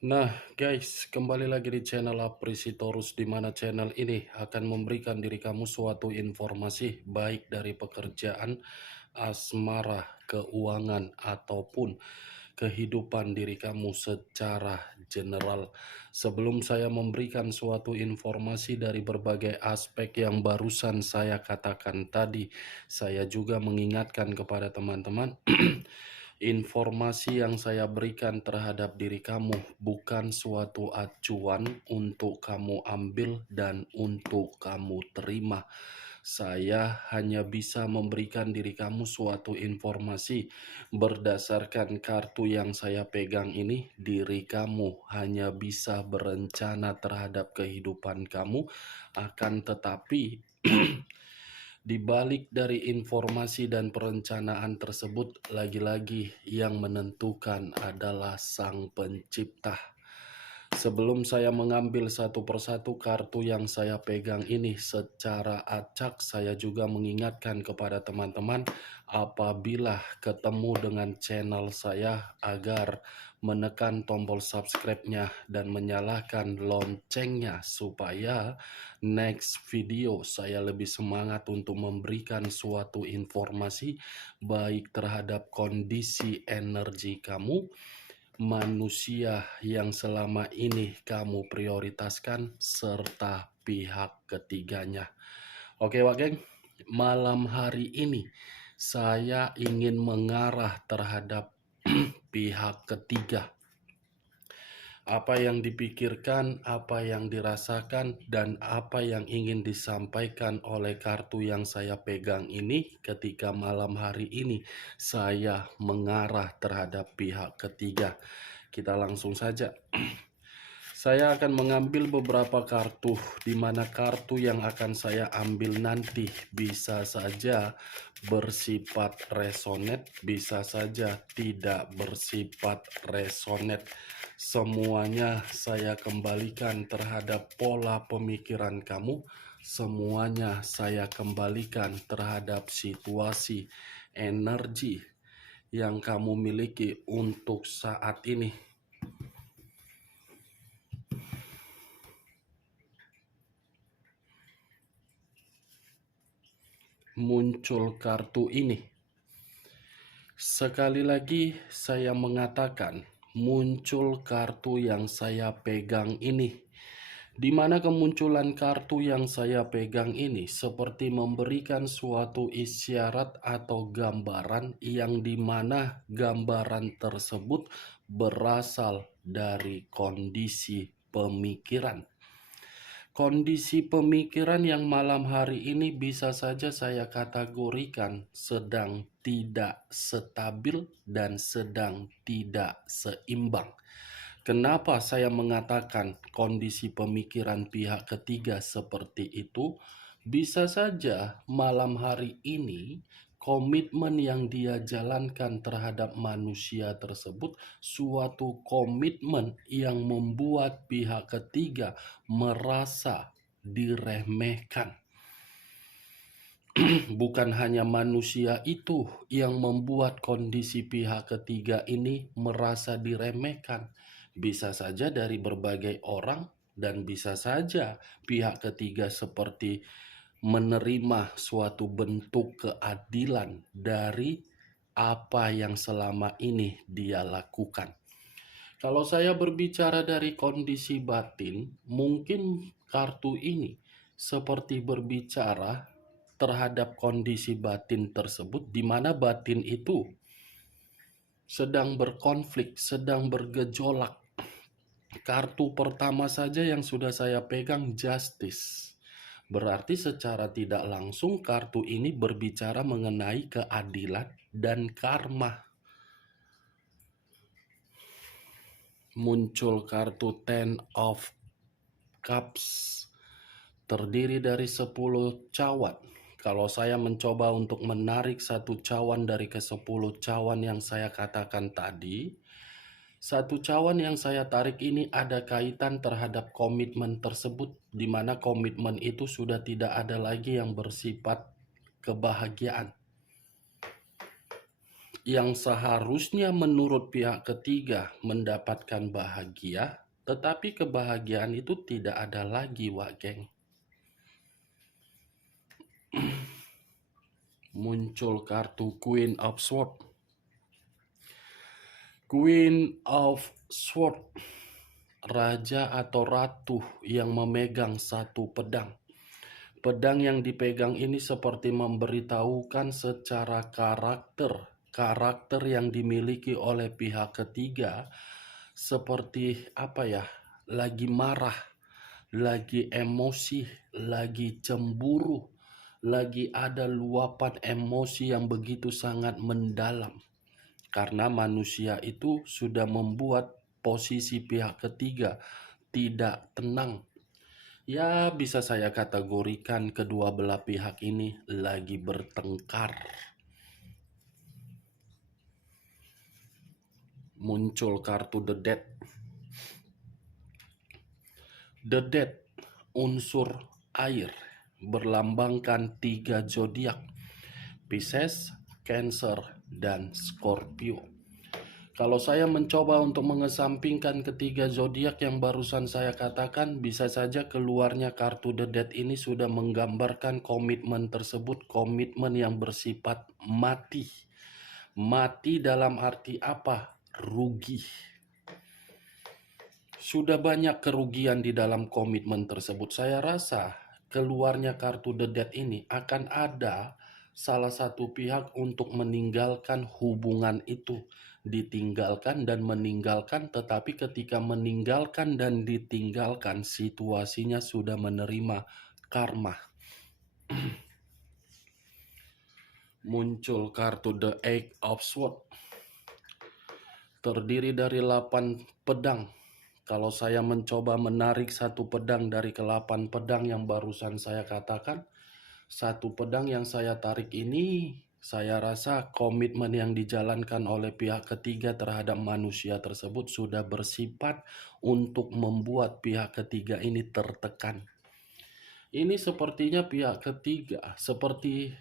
Nah, guys, kembali lagi di channel Aprisitorus, di mana channel ini akan memberikan diri kamu suatu informasi baik dari pekerjaan, asmara, keuangan, ataupun kehidupan diri kamu secara general. Sebelum saya memberikan suatu informasi dari berbagai aspek yang barusan saya katakan tadi, saya juga mengingatkan kepada teman-teman informasi yang saya berikan terhadap diri kamu bukan suatu acuan untuk kamu ambil dan untuk kamu terima. Saya hanya bisa memberikan diri kamu suatu informasi berdasarkan kartu yang saya pegang ini. Diri kamu hanya bisa berencana terhadap kehidupan kamu, akan tetapi di balik dari informasi dan perencanaan tersebut, lagi-lagi yang menentukan adalah Sang Pencipta. Sebelum saya mengambil satu persatu kartu yang saya pegang ini secara acak, saya juga mengingatkan kepada teman-teman apabila ketemu dengan channel saya agar menekan tombol subscribe-nya dan menyalakan loncengnya supaya next video saya lebih semangat untuk memberikan suatu informasi baik terhadap kondisi energi kamu, manusia yang selama ini kamu prioritaskan, serta pihak ketiganya. Oke, Wak Geng, malam hari ini saya ingin mengarah terhadap pihak ketiga. Apa yang dipikirkan, apa yang dirasakan, dan apa yang ingin disampaikan oleh kartu yang saya pegang ini ketika malam hari ini saya mengarah terhadap pihak ketiga. Kita langsung saja. Saya akan mengambil beberapa kartu, di mana kartu yang akan saya ambil nanti bisa saja bersifat resonate, bisa saja tidak bersifat resonate. Semuanya saya kembalikan terhadap pola pemikiran kamu, semuanya saya kembalikan terhadap situasi energi yang kamu miliki untuk saat ini. Muncul kartu ini. Sekali lagi saya mengatakan, muncul kartu yang saya pegang ini. Di mana kemunculan kartu yang saya pegang ini seperti memberikan suatu isyarat atau gambaran yang dimana gambaran tersebut berasal dari kondisi pemikiran. Kondisi pemikiran yang malam hari ini bisa saja saya kategorikan sedang tidak stabil dan sedang tidak seimbang. Kenapa saya mengatakan kondisi pemikiran pihak ketiga seperti itu? Bisa saja malam hari ini komitmen yang dia jalankan terhadap manusia tersebut suatu komitmen yang membuat pihak ketiga merasa diremehkan. Bukan hanya manusia itu yang membuat kondisi pihak ketiga ini merasa diremehkan. Bisa saja dari berbagai orang dan bisa saja pihak ketiga seperti menerima suatu bentuk keadilan dari apa yang selama ini dia lakukan. Kalau saya berbicara dari kondisi batin, mungkin kartu ini seperti berbicara terhadap kondisi batin tersebut, di mana batin itu sedang berkonflik, sedang bergejolak. Kartu pertama saja yang sudah saya pegang, Justice. Berarti secara tidak langsung kartu ini berbicara mengenai keadilan dan karma. Muncul kartu Ten of Cups, terdiri dari 10 cawan. Kalau saya mencoba untuk menarik satu cawan dari ke-10 cawan yang saya katakan tadi, satu cawan yang saya tarik ini ada kaitan terhadap komitmen tersebut, di mana komitmen itu sudah tidak ada lagi yang bersifat kebahagiaan. yang seharusnya menurut pihak ketiga mendapatkan bahagia, tetapi kebahagiaan itu tidak ada lagi, Wak Geng. Muncul kartu Queen of Swords. Queen of Swords, raja atau ratu yang memegang satu pedang. Pedang yang dipegang ini seperti memberitahukan secara karakter yang dimiliki oleh pihak ketiga, seperti apa ya, lagi marah, lagi emosi, lagi cemburu, lagi ada luapan emosi yang begitu sangat mendalam. Karena manusia itu sudah membuat posisi pihak ketiga tidak tenang. Ya, bisa saya kategorikan kedua belah pihak ini lagi bertengkar. Muncul kartu The Death. The Death, unsur air, berlambangkan 3 zodiak: Pisces, Cancer, dan Scorpio. Kalau saya mencoba untuk mengesampingkan ketiga zodiak yang barusan saya katakan, bisa saja keluarnya kartu The Death ini sudah menggambarkan komitmen tersebut, komitmen yang bersifat mati. Mati dalam arti apa? Rugi. Sudah banyak kerugian di dalam komitmen tersebut. Saya rasa keluarnya kartu The Death ini akan ada salah satu pihak untuk meninggalkan hubungan itu. Ditinggalkan dan meninggalkan, tetapi ketika meninggalkan dan ditinggalkan, situasinya sudah menerima karma. Muncul kartu The Eight of Swords, terdiri dari 8 pedang. Kalau saya mencoba menarik satu pedang dari ke-8 pedang yang barusan saya katakan, satu pedang yang saya tarik ini, saya rasa komitmen yang dijalankan oleh pihak ketiga terhadap manusia tersebut sudah bersifat untuk membuat pihak ketiga ini tertekan. Ini sepertinya pihak ketiga seperti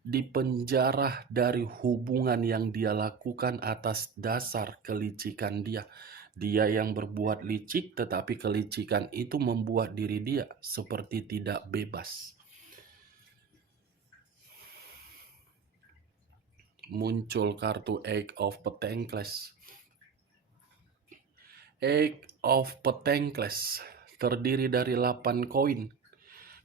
dipenjara dari hubungan yang dia lakukan atas dasar kelicikan dia. Dia yang berbuat licik, tetapi kelicikan itu membuat diri dia seperti tidak bebas. Muncul kartu Eight of Pentacles. Eight of Pentacles terdiri dari 8 koin.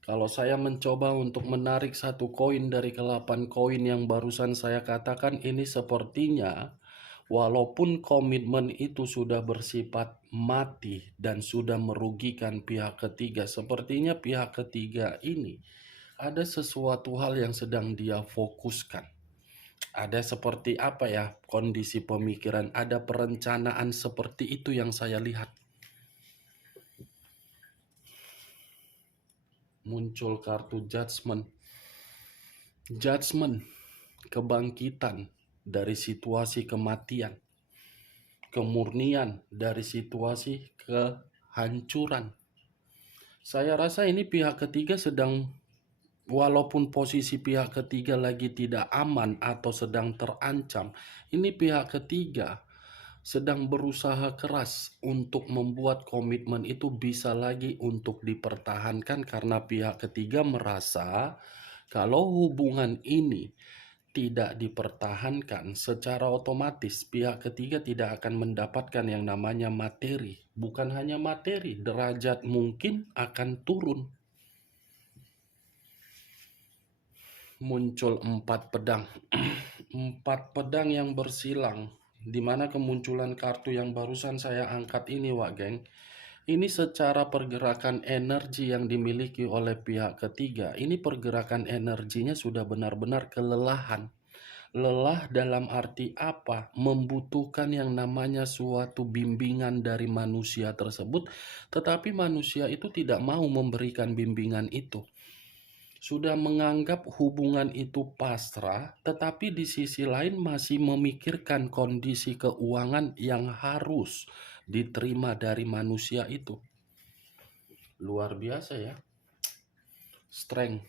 Kalau saya mencoba untuk menarik satu koin dari ke-8 koin yang barusan saya katakan, ini sepertinya walaupun komitmen itu sudah bersifat mati dan sudah merugikan pihak ketiga, sepertinya pihak ketiga ini ada sesuatu hal yang sedang dia fokuskan. Ada seperti apa ya, kondisi pemikiran, ada perencanaan seperti itu yang saya lihat. Muncul kartu Judgment. Judgment, kebangkitan dari situasi kematian, kemurnian dari situasi kehancuran. Saya rasa ini pihak ketiga sedang, walaupun posisi pihak ketiga lagi tidak aman atau sedang terancam, ini pihak ketiga sedang berusaha keras untuk membuat komitmen itu bisa lagi untuk dipertahankan, karena pihak ketiga merasa kalau hubungan ini tidak dipertahankan, secara otomatis pihak ketiga tidak akan mendapatkan yang namanya materi. Bukan hanya materi, derajat mungkin akan turun. Muncul 4 pedang. 4 pedang yang bersilang, di mana kemunculan kartu yang barusan saya angkat ini, Wak Geng, ini secara pergerakan energi yang dimiliki oleh pihak ketiga, ini pergerakan energinya sudah benar-benar kelelahan. Lelah dalam arti apa? Membutuhkan yang namanya suatu bimbingan dari manusia tersebut, tetapi manusia itu tidak mau memberikan bimbingan itu. Sudah menganggap hubungan itu pasrah, tetapi di sisi lain masih memikirkan kondisi keuangan yang harus diterima dari manusia itu. Luar biasa ya. Strength,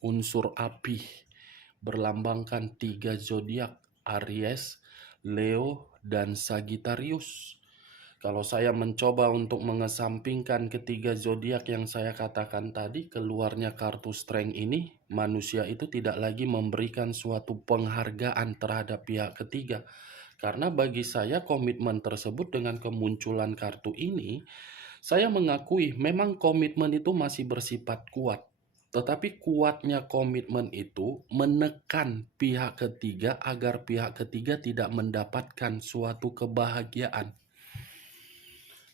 unsur api, berlambangkan 3 zodiak, Aries, Leo, dan Sagittarius. Kalau saya mencoba untuk mengesampingkan ketiga zodiak yang saya katakan tadi, keluarnya kartu Strength ini, manusia itu tidak lagi memberikan suatu penghargaan terhadap pihak ketiga. Karena bagi saya komitmen tersebut dengan kemunculan kartu ini, saya mengakui memang komitmen itu masih bersifat kuat. Tetapi kuatnya komitmen itu menekan pihak ketiga agar pihak ketiga tidak mendapatkan suatu kebahagiaan.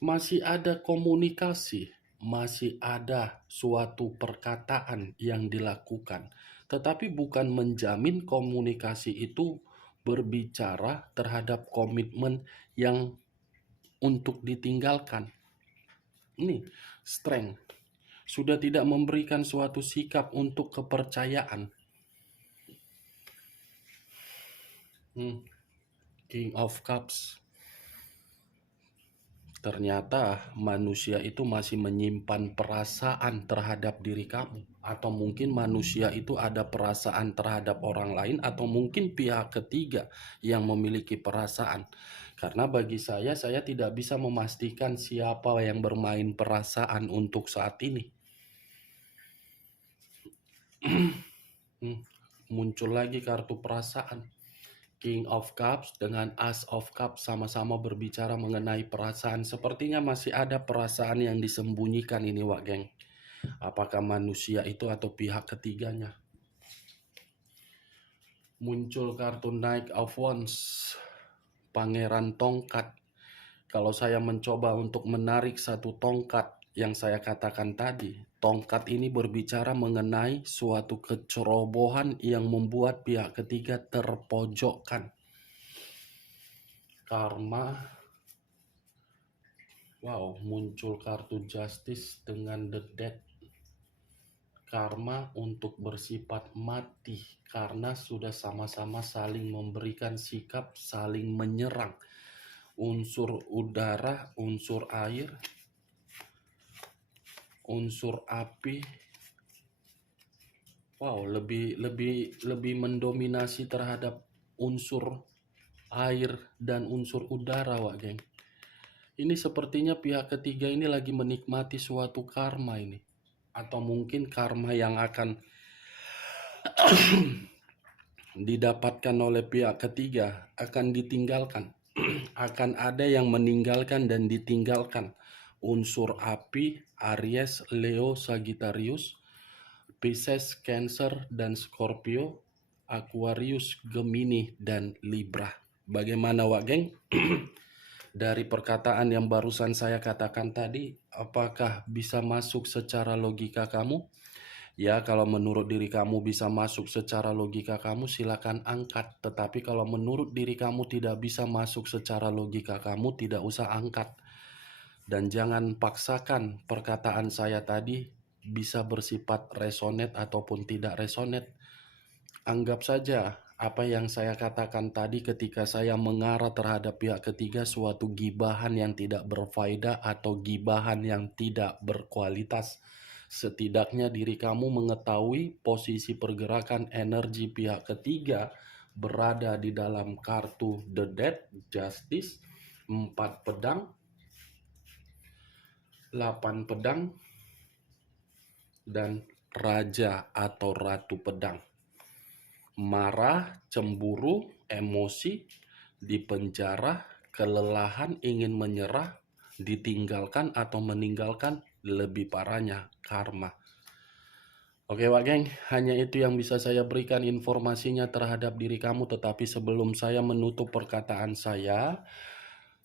Masih ada komunikasi, masih ada suatu perkataan yang dilakukan, tetapi bukan menjamin komunikasi itu berbicara terhadap komitmen yang untuk ditinggalkan. Ini strength sudah tidak memberikan suatu sikap untuk kepercayaan. King of Cups. Ternyata manusia itu masih menyimpan perasaan terhadap diri kamu. Atau mungkin manusia itu ada perasaan terhadap orang lain, atau mungkin pihak ketiga yang memiliki perasaan. Karena bagi saya tidak bisa memastikan siapa yang bermain perasaan untuk saat ini. Muncul lagi kartu perasaan. King of Cups dengan Ace of Cups sama-sama berbicara mengenai perasaan. Sepertinya masih ada perasaan yang disembunyikan ini, Wak Geng. Apakah manusia itu atau pihak ketiganya? Muncul kartu Knight of Wands, Pangeran Tongkat. Kalau saya mencoba untuk menarik satu tongkat yang saya katakan tadi, tongkat ini berbicara mengenai suatu kecerobohan yang membuat pihak ketiga terpojokkan. Karma. Wow, muncul kartu Justice dengan The Death. Karma untuk bersifat mati karena sudah sama-sama saling memberikan sikap, saling menyerang. Unsur udara, unsur air, unsur api. Wow, lebih mendominasi terhadap unsur air dan unsur udara, Wak Geng. Ini sepertinya pihak ketiga ini lagi menikmati suatu karma ini. Atau mungkin karma yang akan didapatkan oleh pihak ketiga akan ditinggalkan. Akan ada yang meninggalkan dan ditinggalkan. Unsur api, Aries, Leo, Sagittarius, Pisces, Cancer, dan Scorpio, Aquarius, Gemini, dan Libra. Bagaimana, Wak Geng? Dari perkataan yang barusan saya katakan tadi, apakah bisa masuk secara logika kamu? Ya, kalau menurut diri kamu bisa masuk secara logika kamu, silakan angkat. Tetapi kalau menurut diri kamu tidak bisa masuk secara logika kamu, tidak usah angkat. Dan jangan paksakan perkataan saya tadi bisa bersifat resonate ataupun tidak resonate. Anggap saja apa yang saya katakan tadi ketika saya mengarah terhadap pihak ketiga suatu gibahan yang tidak berfaedah atau gibahan yang tidak berkualitas. Setidaknya diri kamu mengetahui posisi pergerakan energi pihak ketiga berada di dalam kartu The Death, Justice, 4 pedang, 8 pedang, dan Raja atau Ratu Pedang. Marah, cemburu, emosi, dipenjara, kelelahan, ingin menyerah, ditinggalkan atau meninggalkan, lebih parahnya karma. Oke, Wak Geng, hanya itu yang bisa saya berikan informasinya terhadap diri kamu. Tetapi sebelum saya menutup perkataan saya,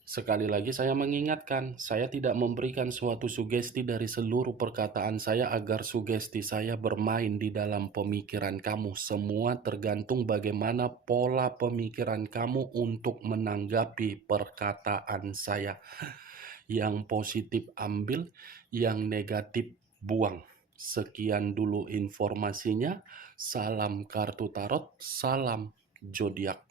sekali lagi saya mengingatkan, saya tidak memberikan suatu sugesti dari seluruh perkataan saya agar sugesti saya bermain di dalam pemikiran kamu. Semua tergantung bagaimana pola pemikiran kamu untuk menanggapi perkataan saya. Yang positif ambil, yang negatif buang. Sekian dulu informasinya. Salam kartu tarot, salam zodiak.